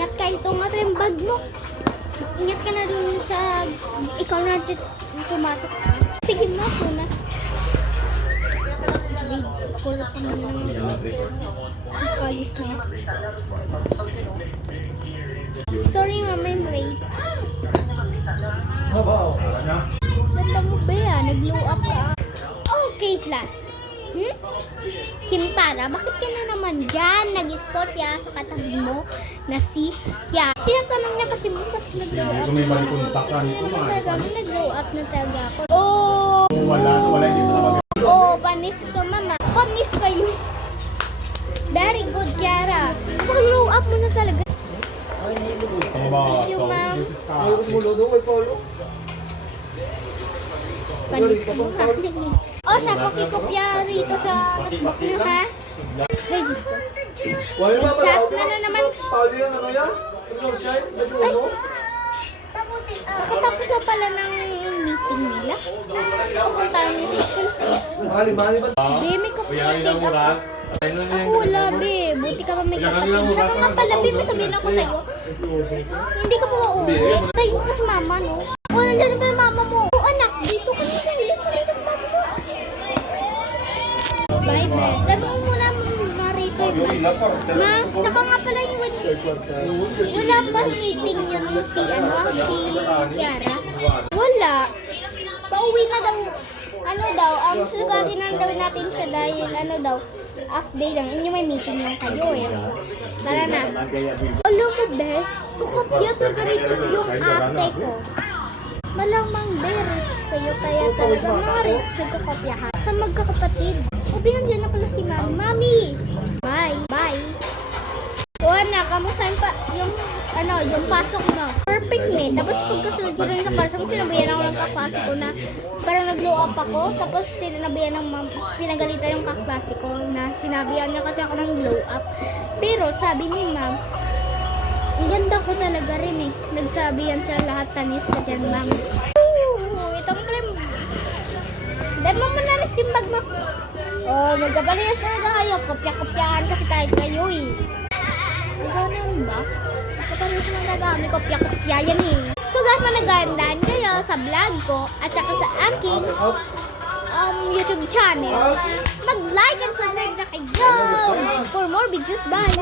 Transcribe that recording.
Ingat ka, ito nga yung bag mo. Ingat ka na dun sa ikaw na dyan pumasok. Sige mo, muna. Kulo pa naman kalis na. Sorry mama, I'm late. Ganda mo ba yan? Nag-glow up ka. Okay, class. Kintara, bakit ka na naman dyan? Nag-istorya sa katabi mo na si Kya. Tinatanong niya kasi mo kasi nag-glow up. So may malikuntak ka nito Talaga, nag-glow up na talaga ako. Oh! Wala dito na mag- Oh, panis ka mama. Panis kayo. Very good, Kiara. Pag-glow up mo na talaga. Thank you, ma'am. Panis ka mo, ha? Oh, siya pakikopya rito sa notebook niyo, ha? Hey, gusto. Chat na naman. Ay, nakatapos na pala ng meeting nila. Pupuntahan niyo sa school. Be, may kapatid ako. Ako wala, be. Buti ka pa may kapatid. Tsaka nga pala, be, may sabihin ako sa'yo. Hindi ka pa mauwi. Tayo ka sa mama, no? O, nandiyan na ba yung mama mo? O, anak, dito ka nito. Bilis mo dito ang mama mo. Bye, bye. Sabi mo muna, ma-record na. Ma, tsaka nga pala yung wala ba meeting yun si Kiara? Wala. Pauwi na daw. Ano daw, sugarin na daw natin siya dahil ano daw, half day lang. Inyo may meeting lang kayo eh. Tara na. Alam mo, best, kukopya talaga rito yung ate ko. Malamang berets kayo, kaya talaga mga rich nagkakopyahan. Sa magkakapatid. O, binandiyan na pala si Mami. Mami! Bye! Bye! O anak, kamustahin pa yung, yung pasok mo? Perfect me. Tapos pagkasunod ko rin sa pasok, sinabihan ako ng kaklase ko na parang nag-glow up ako. Tapos sinabihan ng pinagalitan yung kaklase ko na sinabihan niya kasi ako ng glow up. Pero sabi ni ma'am, ang ganda ko talaga rin eh. Nagsabihan siya lahat tanis ka dyan, ma'am. Itong cream. Dahil mo na rin yung bag mo. Oh, magkabaliyas na kayo. Kopya-kopyahan kasi tayo kayo eh. Gano'n ba? Kapag siya nagagamit, kopya-kopya yan eh. So guys, managandaan kayo sa vlog ko at saka sa aking YouTube channel. Mag-like and subscribe na kayo for more videos. Bye!